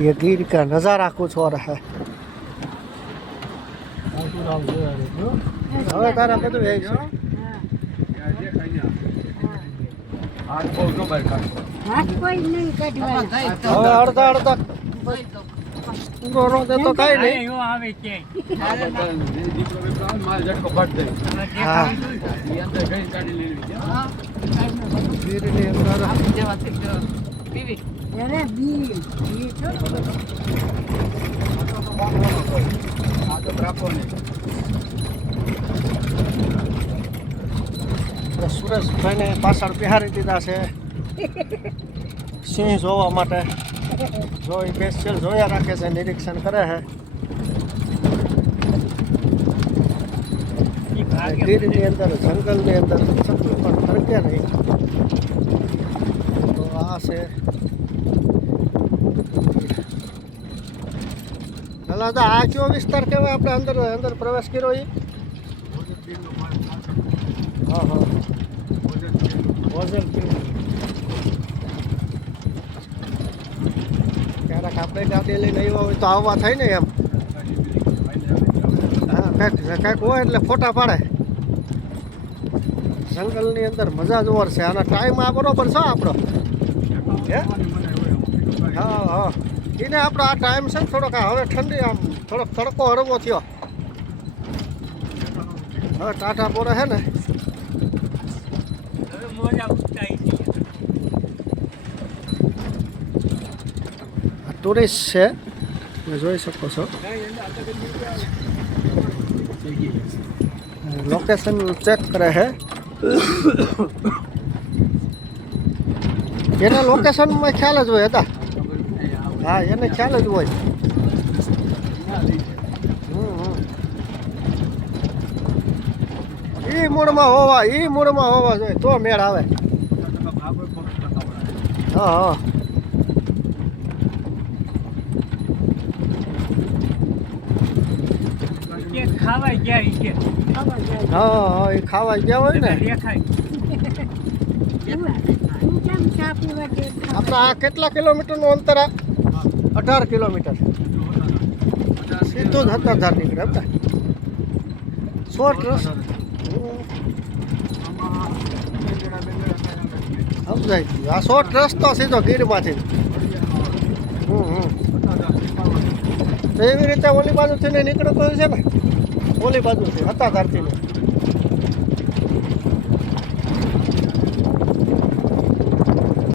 ये गिर का नज़ारा कुछ और है હવે તારા બધું એ છે હવે અડધા અડધા ઊંઘો તો કઈ નહીં હા ગીરની અંદર સુરેશભાઈને પાછળ બિહારી દીધા છે સિંહ જોવા માટે જો એ સ્પેશિયલ જોયા રાખે છે નિરીક્ષણ કરે છે ગીરની અંદર જંગલની અંદર છતું પણ ફરકે નહીં તો આ છે પેલા તો આ કયો વિસ્તાર કહેવાય આપણે અંદર અંદર પ્રવેશ કર્યો એ હા હા ક્યારેક આપણે ગાડી લઈને આવ્યા હોય તો આવવા થાય ને એમ હા કંઈક હોય એટલે ફોટા પાડે જંગલની અંદર મજા જ ઓર છે આના ટાઈમ આ બરોબર છે આપણો હે હા હા એને આપણો આ ટાઈમ છે ને થોડોક હવે ઠંડી આમ થોડોક તડકો હરવો થયો હવે ટાટા પોરે છે ને ટુરિસ્ટ છે તમે જોઈ શકો છો લોકેશન ચેક કરે છે એને લોકેશનમાં ખ્યાલ જ હોય હતા હા એને ખ્યાલ જ હોય ઈ મૂળમાં હોવા જોઈએ તો મેળ આવે હા હા ખાવા ગયા હા હા એ ખાવા ગયા હોય ને આપણે આ કેટલા કિલોમીટરનું અંતર આ 18 કિલોમીટર સીધું જ હતાધાર નીકળે એમ ને શોર્ટ રસ્તો સમજાય ગયું આ શોર્ટ રસ્તો સીધો ગીરમાંથી તો એવી રીતે ઓલી બાજુથી નીકળતો છે ને ઓલી બાજુથી હતાધારથી